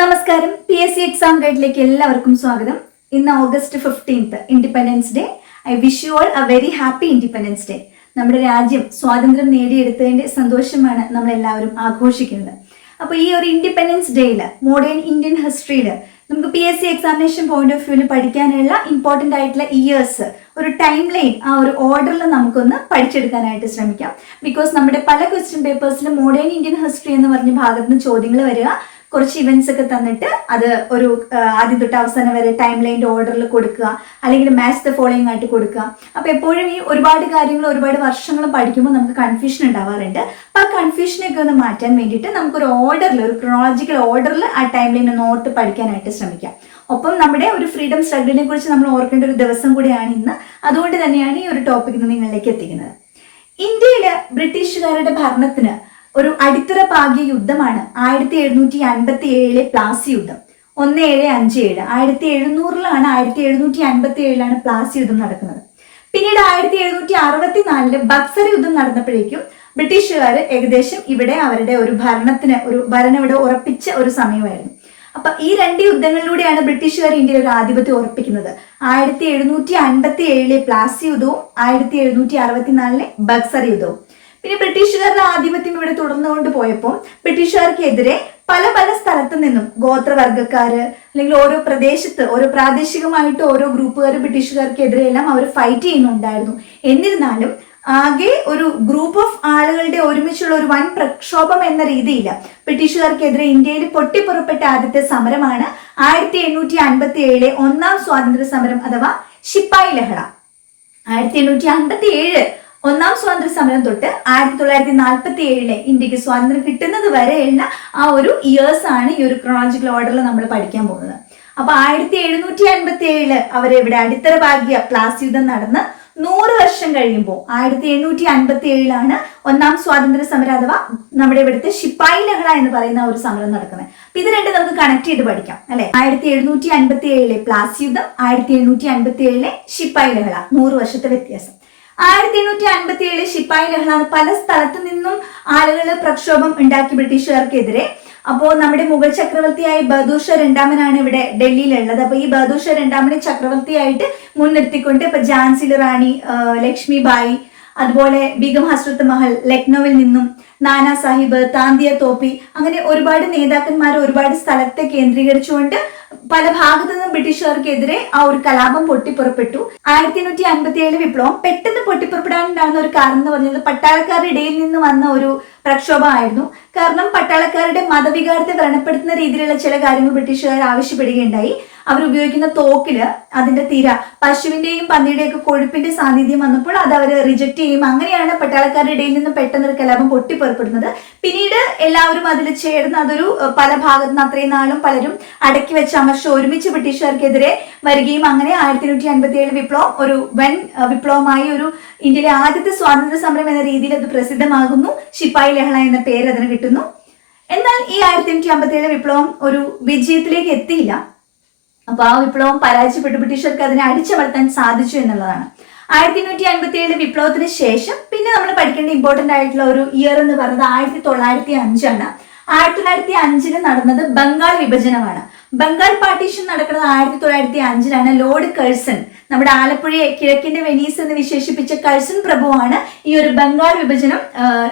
നമസ്കാരം. P S C exam ഗൈഡിലേക്ക് എല്ലാവർക്കും സ്വാഗതം. ഇന്ന് August fifteenth Independence Day I wish you all a very happy Independence Day നമ്മുടെ രാജ്യം സ്വാതന്ത്ര്യം നേടിയെടുത്തതിന്റെ സന്തോഷമാണ് നമ്മൾ എല്ലാവരും ആഘോഷിക്കുന്നത്. അപ്പോൾ ഈ ഒരു ഇൻഡിപെൻഡൻസ് ഡേയിൽ മോഡേൺ ഇന്ത്യൻ ഹിസ്റ്ററിയിൽ നമുക്ക് P S C examination point of വ്യൂവിൽ പഠിക്കാനുള്ള ഇമ്പോർട്ടന്റ് ആയിട്ടുള്ള ഇയേഴ്സ് ഒരു ടൈം ലൈൻ ആ ഒരു ഓർഡറിൽ നമുക്കൊന്ന് പഠിച്ചെടുക്കാനായിട്ട് ശ്രമിക്കാം. ബിക്കോസ് നമ്മുടെ പല ക്വസ്റ്റ്യൻ പേപ്പേഴ്സിലും മോഡേൺ ഇന്ത്യൻ ഹിസ്റ്ററി എന്ന് പറഞ്ഞ ഭാഗത്തുനിന്ന് ചോദ്യങ്ങൾ വരിക. കുറച്ച് ഇവന്റ്സ് ഒക്കെ തന്നിട്ട് അത് ഒരു ആദ്യം തൊട്ട് അവസാനം വരെ ടൈം ലൈന്റെ ഓർഡറിൽ കൊടുക്കുക. അല്ലെങ്കിൽ മാച്ച് ദ ഫോളോയിങ് ആയിട്ട് കൊടുക്കുക. അപ്പോൾ എപ്പോഴും ഈ ഒരുപാട് കാര്യങ്ങൾ ഒരുപാട് വർഷങ്ങൾ പഠിക്കുമ്പോൾ നമുക്ക് കൺഫ്യൂഷൻ ഉണ്ടാവാറുണ്ട്. അപ്പോൾ ആ കൺഫ്യൂഷനൊക്കെ ഒന്ന് മാറ്റാൻ വേണ്ടിയിട്ട് നമുക്കൊരു ഓർഡറിൽ ഒരു ക്രോണോളജിക്കൽ ഓർഡറിൽ ആ ടൈം ലൈൻ ഒന്ന് ഓർത്ത് പഠിക്കാനായിട്ട് ശ്രമിക്കാം. ഒപ്പം നമ്മുടെ ഒരു ഫ്രീഡം സ്ട്രഗിളിനെ കുറിച്ച് നമ്മൾ ഓർക്കേണ്ട ഒരു ദിവസം കൂടിയാണ് ഇന്ന്. അതുകൊണ്ട് തന്നെയാണ് ഈ ഒരു ടോപ്പിക് നിങ്ങളിലേക്ക് എത്തിക്കുന്നത്. ഇന്ത്യയിൽ ബ്രിട്ടീഷുകാരുടെ ഭരണത്തിന് ഒരു അടിത്തറ പാകിയ യുദ്ധമാണ് ആയിരത്തി എഴുന്നൂറ്റി അൻപത്തി ഏഴിലെ പ്ലാസി യുദ്ധം. ഒന്ന് ഏഴ് അഞ്ച് ഏഴ്. ആയിരത്തി എഴുന്നൂറിലാണ് ആയിരത്തി എഴുന്നൂറ്റി അൻപത്തി ഏഴിലാണ് പ്ലാസി യുദ്ധം നടക്കുന്നത്. പിന്നീട് ആയിരത്തി എഴുന്നൂറ്റി അറുപത്തി നാലിൽ ബക്സർ യുദ്ധം നടന്നപ്പോഴേക്കും ബ്രിട്ടീഷുകാർ ഏകദേശം ഇവിടെ അവരുടെ ഒരു ഭരണത്തിന് ഒരു ഭരണം ഇവിടെ ഉറപ്പിച്ച ഒരു സമയമായിരുന്നു. അപ്പൊ ഈ രണ്ട് യുദ്ധങ്ങളിലൂടെയാണ് ബ്രിട്ടീഷുകാർ ഇന്ത്യയിൽ ഒരു ആധിപത്യം ഉറപ്പിക്കുന്നത്. ആയിരത്തി എഴുന്നൂറ്റി അൻപത്തി ഏഴിലെ പ്ലാസി യുദ്ധവും ആയിരത്തി എഴുന്നൂറ്റി അറുപത്തിനാലിലെ ബക്സർ യുദ്ധവും. പിന്നെ ബ്രിട്ടീഷുകാരുടെ ആധിപത്യം ഇവിടെ തുടർന്നുകൊണ്ട് പോയപ്പോൾ ബ്രിട്ടീഷുകാർക്കെതിരെ പല പല സ്ഥലത്തു നിന്നും ഗോത്രവർഗക്കാര് അല്ലെങ്കിൽ ഓരോ പ്രദേശത്ത് ഓരോ പ്രാദേശികമായിട്ട് ഓരോ ഗ്രൂപ്പുകാർ ബ്രിട്ടീഷുകാർക്കെതിരെ എല്ലാം അവർ ഫൈറ്റ് ചെയ്യുന്നുണ്ടായിരുന്നു. എന്നിരുന്നാലും ആകെ ഒരു ഗ്രൂപ്പ് ഓഫ് ആളുകളുടെ ഒരുമിച്ചുള്ള ഒരു വൻ പ്രക്ഷോഭം എന്ന രീതിയിൽ ബ്രിട്ടീഷുകാർക്കെതിരെ ഇന്ത്യയിൽ പൊട്ടിപ്പുറപ്പെട്ട ആദ്യത്തെ സമരമാണ് ആയിരത്തി എണ്ണൂറ്റി അൻപത്തി ഏഴിലെ ഒന്നാം സ്വാതന്ത്ര്യ സമരം അഥവാ ശിപ്പായി ലഹള. ആയിരത്തി എണ്ണൂറ്റി അൻപത്തി ഏഴ് ഒന്നാം സ്വാതന്ത്ര്യ സമരം തൊട്ട് ആയിരത്തി തൊള്ളായിരത്തി നാൽപ്പത്തി ഏഴിലെ ഇന്ത്യയ്ക്ക് സ്വാതന്ത്ര്യം കിട്ടുന്നത് വരെയുള്ള ആ ഒരു ഇയേഴ്സ് ആണ് ഈ ഒരു ക്രോണോളജിക്കൽ ഓർഡറിൽ നമ്മൾ പഠിക്കാൻ പോകുന്നത്. അപ്പൊ ആയിരത്തി എഴുന്നൂറ്റി അൻപത്തി ഏഴിൽ അവരിവിടെ അടിത്തറ ഭാഗ്യ പ്ലാസ് യുദ്ധം നടന്ന് നൂറ് വർഷം കഴിയുമ്പോൾ ആയിരത്തി എണ്ണൂറ്റി അൻപത്തി ഏഴിലാണ് ഒന്നാം സ്വാതന്ത്ര്യ സമരം അഥവാ നമ്മുടെ ഇവിടുത്തെ ശിപ്പായി ലഹള എന്ന് പറയുന്ന ഒരു സമരം നടക്കുന്നത്. അപ്പൊ ഇത് രണ്ട് നമുക്ക് കണക്ട് ചെയ്ത് പഠിക്കാം അല്ലെ? ആയിരത്തി എഴുന്നൂറ്റി അൻപത്തി ഏഴിലെ പ്ലാസ് യുദ്ധം ആയിരത്തി എണ്ണൂറ്റി അൻപത്തി ഏഴിലെ ശിപ്പായി ലഹള നൂറ് വർഷത്തെ വ്യത്യാസം. ആയിരത്തി എണ്ണൂറ്റി അൻപത്തി ഏഴ് ശിപ്പായി ലഹള പല സ്ഥലത്തു നിന്നും ആളുകൾ പ്രക്ഷോഭം ഉണ്ടാക്കി ബ്രിട്ടീഷുകാർക്കെതിരെ. അപ്പോൾ നമ്മുടെ മുഗൾ ചക്രവർത്തിയായ ബദൂഷ രണ്ടാമനാണ് ഇവിടെ ഡൽഹിയിലുള്ളത്. അപ്പൊ ഈ ബദൂഷ രണ്ടാമനെ ചക്രവർത്തിയായിട്ട് മുൻനിർത്തിക്കൊണ്ട് ഇപ്പൊ ഝാൻസിലെ റാണി ലക്ഷ്മിബായി അതുപോലെ ബിഗം ഹസ്രത്ത് മഹൽ ലക്നൌവിൽ നിന്നും നാനാ സാഹിബ് താന്തിയ തോപ്പി അങ്ങനെ ഒരുപാട് നേതാക്കന്മാർ ഒരുപാട് സ്ഥലത്തെ കേന്ദ്രീകരിച്ചുകൊണ്ട് പല ഭാഗത്തു നിന്നും ബ്രിട്ടീഷുകാർക്കെതിരെ ആ ഒരു കലാപം പൊട്ടിപ്പുറപ്പെട്ടു. ആയിരത്തി എണ്ണൂറ്റി അൻപത്തി ഏഴ് വിപ്ലവം പെട്ടെന്ന് പൊട്ടിപ്പുറപ്പെടാനുണ്ടാകുന്ന ഒരു കാരണം എന്ന് പറഞ്ഞത് പട്ടാളക്കാരുടെ ഇടയിൽ നിന്ന് വന്ന ഒരു പ്രക്ഷോഭമായിരുന്നു. കാരണം പട്ടാളക്കാരുടെ മതവികാരത്തെ വ്രണപ്പെടുത്തുന്ന രീതിയിലുള്ള ചില കാര്യങ്ങൾ ബ്രിട്ടീഷുകാർ ആവശ്യപ്പെടുകയുണ്ടായി. അവർ ഉപയോഗിക്കുന്ന തോക്കിൽ അതിന്റെ തിര പശുവിന്റെയും പന്നിയുടെയും കൊഴുപ്പിന്റെ സാന്നിധ്യം വന്നപ്പോൾ അത് അവർ റിജക്ട് ചെയ്യും. അങ്ങനെയാണ് പട്ടാളക്കാരുടെ ഇടയിൽ നിന്ന് പെട്ടെന്ന് ഒരു കലാപം പൊട്ടിപ്പുറപ്പെടുന്നത് പിന്നീട് എല്ലാവരും അതിൽ ചേർന്ന് അതൊരു പല ഭാഗത്തു നിന്ന് അത്രയും നാളും പലരും അടക്കി വെച്ച അമർഷ ഒരുമിച്ച് ബ്രിട്ടീഷുകാർക്കെതിരെ വരികയും അങ്ങനെ ആയിരത്തി എണ്ണൂറ്റി അൻപത്തി ഏഴ് വിപ്ലവം ഒരു വൻ വിപ്ലവമായി ഒരു ഇന്ത്യയിലെ ആദ്യത്തെ സ്വാതന്ത്ര്യ സമരം എന്ന രീതിയിൽ അത് പ്രസിദ്ധമാകുന്നു. ശിപ്പായി ലഹള എന്ന പേര് അതിന് കിട്ടുന്നു. എന്നാൽ ഈ ആയിരത്തി എണ്ണൂറ്റി അമ്പത്തി ഏഴ് വിപ്ലവം ഒരു വിജയത്തിലേക്ക് എത്തിയില്ല. അപ്പൊ ആ വിപ്ലവം പരാജയപ്പെട്ടു. ബ്രിട്ടീഷർക്ക് അതിനെ അടിച്ചമർത്താൻ സാധിച്ചു എന്നുള്ളതാണ്. ആയിരത്തി എണ്ണൂറ്റി അൻപത്തി ഏഴ് വിപ്ലവത്തിന് ശേഷം പിന്നെ നമ്മൾ പഠിക്കേണ്ട ഇമ്പോർട്ടന്റ് ആയിട്ടുള്ള ഒരു ഇയർ എന്ന് പറയുന്നത് ആയിരത്തി തൊള്ളായിരത്തി അഞ്ചാണ് ആയിരത്തി തൊള്ളായിരത്തി അഞ്ചിൽ നടന്നത് ബംഗാൾ വിഭജനമാണ്. ബംഗാൾ പാർട്ടീഷൻ നടക്കുന്നത് ആയിരത്തി തൊള്ളായിരത്തി അഞ്ചിലാണ് ലോർഡ് കഴ്സൺ. നമ്മുടെ ആലപ്പുഴയെ കിഴക്കിന്റെ വെനീസ് എന്ന് വിശേഷിപ്പിച്ച കഴ്സൺ പ്രഭുവാണ് ഈ ഒരു ബംഗാൾ വിഭജനം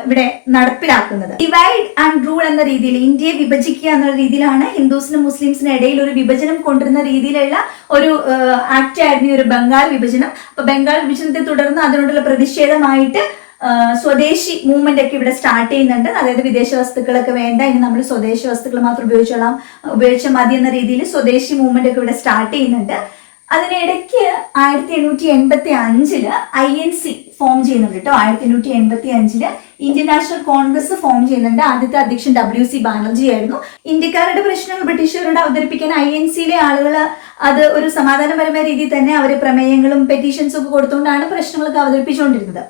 ഇവിടെ നടപ്പിലാക്കുന്നത്. ഡിവൈഡ് ആൻഡ് റൂൾ എന്ന രീതിയിൽ ഇന്ത്യയെ വിഭജിക്കുക എന്ന രീതിയിലാണ് ഹിന്ദുസിനും മുസ്ലിംസിനും ഇടയിൽ ഒരു വിഭജനം കൊണ്ടുവരുന്ന രീതിയിലുള്ള ഒരു ആക്ട് ആയിരുന്നു ഈ ഒരു ബംഗാൾ വിഭജനം. അപ്പൊ ബംഗാൾ വിഭജനത്തെ തുടർന്ന് അതിനോടുള്ള പ്രതിഷേധമായിട്ട് സ്വദേശി മൂവ്മെന്റ് ഒക്കെ ഇവിടെ സ്റ്റാർട്ട് ചെയ്യുന്നുണ്ട്. അതായത് വിദേശ വസ്തുക്കളൊക്കെ വേണ്ട ഇനി നമ്മൾ സ്വദേശി വസ്തുക്കൾ മാത്രം ഉപയോഗിച്ചോളാം ഉപയോഗിച്ചാൽ മതി എന്ന രീതിയിൽ സ്വദേശി മൂവ്മെന്റ് ഒക്കെ ഇവിടെ സ്റ്റാർട്ട് ചെയ്യുന്നുണ്ട്. അതിനിടയ്ക്ക് ആയിരത്തി എണ്ണൂറ്റി എൺപത്തി അഞ്ചിൽ ഐ എൻ സി ഫോം ചെയ്യുന്നുണ്ട് കേട്ടോ. ആയിരത്തി എണ്ണൂറ്റി എൺപത്തി അഞ്ചിൽ ഇന്ത്യൻ നാഷണൽ കോൺഗ്രസ് ഫോം ചെയ്യുന്നുണ്ട്. ആദ്യത്തെ അധ്യക്ഷൻ ഡബ്ല്യു സി ബാനർജി ആയിരുന്നു. ഇന്ത്യക്കാരുടെ പ്രശ്നങ്ങൾ ബ്രിട്ടീഷുകാരോട് അവതരിപ്പിക്കാൻ ഐ എൻ സിയിലെ ആളുകൾ അത് ഒരു സമാധാനപരമായ രീതിയിൽ തന്നെ അവർ പ്രമേയങ്ങളും പെറ്റീഷൻസും ഒക്കെ കൊടുത്തുകൊണ്ടാണ് പ്രശ്നങ്ങളൊക്കെ അവതരിപ്പിച്ചുകൊണ്ടിരുന്നത്.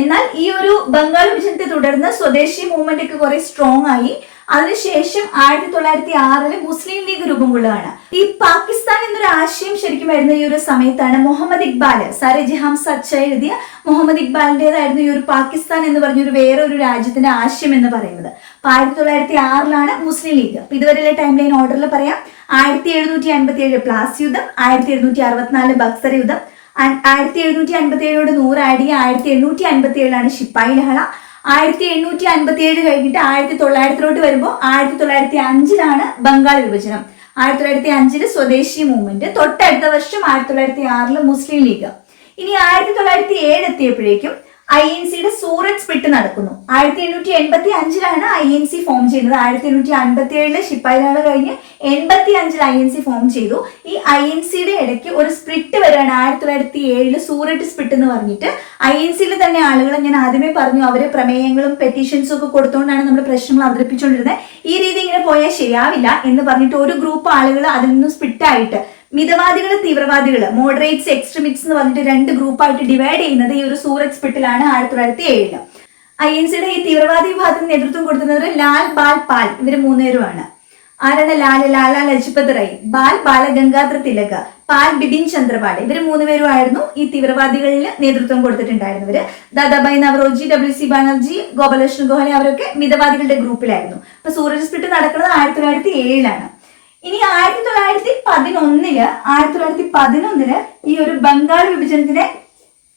എന്നാൽ ഈ ഒരു ബംഗാൾ വിഭജനത്തെ തുടർന്ന് സ്വദേശി മൂവ്മെന്റ് ഒക്കെ കുറെ സ്ട്രോങ് ആയി. അതിനുശേഷം ആയിരത്തി തൊള്ളായിരത്തി ആറിൽ മുസ്ലിം ലീഗ് രൂപം കൊള്ളുകയാണ് ഈ പാകിസ്ഥാൻ എന്നൊരു ആശയം ശരിക്കും വരുന്ന ഈ ഒരു സമയത്താണ് മുഹമ്മദ് ഇക്ബാൽ സാരെ ജിഹാം സച്ച എഴുതിയ മുഹമ്മദ് ഇക്ബാലിന്റേതായിരുന്നു ഈ ഒരു പാകിസ്ഥാൻ എന്ന് പറഞ്ഞ ഒരു വേറെ ഒരു രാജ്യത്തിന്റെ ആശയം എന്ന് പറയുന്നത്. അപ്പൊ ആയിരത്തി തൊള്ളായിരത്തി ആറിലാണ് മുസ്ലിം ലീഗ്. അപ്പൊ ഇതുവരെയുള്ള ടൈം ലൈൻ ഓർഡറിൽ പറയാം. ആയിരത്തി എഴുന്നൂറ്റി അൻപത്തി ഏഴ് പ്ലാസ് യുദ്ധം ആയിരത്തി എഴുന്നൂറ്റി അറുപത്തിനാല് ബക്സർ യുദ്ധം ആയിരത്തി എഴുന്നൂറ്റി അൻപത്തി ഏഴോട് നൂറ് ആഡ് ചെയ്യുക ആയിരത്തി എണ്ണൂറ്റി അൻപത്തി ഏഴിലാണ് ഷിപ്പായി ലഹള ആയിരത്തി എണ്ണൂറ്റി അൻപത്തി ഏഴ് കഴിഞ്ഞിട്ട് ആയിരത്തി തൊള്ളായിരത്തിലോട്ട് വരുമ്പോൾ ആയിരത്തി തൊള്ളായിരത്തി അഞ്ചിലാണ് ബംഗാൾ വിഭജനം. ആയിരത്തി തൊള്ളായിരത്തി അഞ്ചിൽ സ്വദേശി മൂവ്മെന്റ് തൊട്ടടുത്ത വർഷം ആയിരത്തി തൊള്ളായിരത്തി ആറിൽ മുസ്ലിം ലീഗ്. ഇനി ആയിരത്തി തൊള്ളായിരത്തി ഏഴ് എത്തിയപ്പോഴേക്കും ഐ എൻ സിയുടെ സൂററ്റ് സ്പിട്ട് നടക്കുന്നു. ആയിരത്തി എണ്ണൂറ്റി എൺപത്തി അഞ്ചിലാണ് ഐ എൻ സി ഫോം ചെയ്യുന്നത്. ആയിരത്തി എണ്ണൂറ്റി അൻപത്തി ഏഴിൽ ശിപ്പായിലാൾ കഴിഞ്ഞ് എൺപത്തി അഞ്ചിൽ ഐ എൻ സി ഫോം ചെയ്തു. ഈ ഐ എൻ സിയുടെ ഇടയ്ക്ക് ഒരു സ്പ്രിറ്റ് വരികയാണ് ആയിരത്തി തൊള്ളായിരത്തി ഏഴിൽ സൂററ്റ് സ്പിട്ട് എന്ന് പറഞ്ഞിട്ട്. ഐ എൻ സിയിൽ തന്നെ ആളുകളെ ഞാൻ ആദ്യമേ പറഞ്ഞു അവരെ പ്രമേയങ്ങളും പെറ്റീഷൻസും ഒക്കെ കൊടുത്തുകൊണ്ടാണ് നമ്മൾ പ്രശ്നങ്ങൾ അവതരിപ്പിച്ചുകൊണ്ടിരുന്നത് ഈ രീതി ഇങ്ങനെ പോയാൽ ശരിയാവില്ല എന്ന് പറഞ്ഞിട്ട് ഒരു ഗ്രൂപ്പ് ആളുകൾ അതിൽ നിന്നും സ്പിറ്റായിട്ട് മിതവാദികൾ തീവ്രവാദികൾ മോഡറേറ്റ്സ് എക്സ്ട്രീമിറ്റ്സ് എന്ന് പറഞ്ഞിട്ട് രണ്ട് ഗ്രൂപ്പായിട്ട് ഡിവൈഡ് ചെയ്യുന്നത് ഈ ഒരു സൂറജ് സ്പിട്ടിലാണ് ആയിരത്തി തൊള്ളായിരത്തി ഏഴിൽ. ഐ എൻ സിയുടെ ഈ തീവ്രവാദി വിഭാഗത്തിന് നേതൃത്വം കൊടുക്കുന്നത് ലാൽ ബാൽ പാൽ ഇവർ മൂന്നുപേരുമാണ്. ആരാണ് ലാൽ ലാല ലജ്പത് റായ് ബാൽ ബാലഗംഗാധർ തിലക പാൽ ബിപിൻ ചന്ദ്രപാൽ. ഇവർ മൂന്നുപേരുമായിരുന്നു ഈ തീവ്രവാദികളിൽ നേതൃത്വം കൊടുത്തിട്ടുണ്ടായിരുന്നവര് ദാദാബായ് നവറോജി ഡബ്ല്യു സി ബാനർജി ഗോപാലകൃഷ്ണ ഗോഖലെ അവരൊക്കെ മിതവാദികളുടെ ഗ്രൂപ്പിലായിരുന്നു അപ്പൊ സൂരജ് സ്പിട്ട് നടക്കുന്നത് ആയിരത്തി തൊള്ളായിരത്തി ഏഴിലാണ്. ഇനി ആയിരത്തി തൊള്ളായിരത്തി പതിനൊന്നിൽ ആയിരത്തി തൊള്ളായിരത്തി പതിനൊന്നിൽ ഈ ഒരു ബംഗാൾ വിഭജനത്തിനെ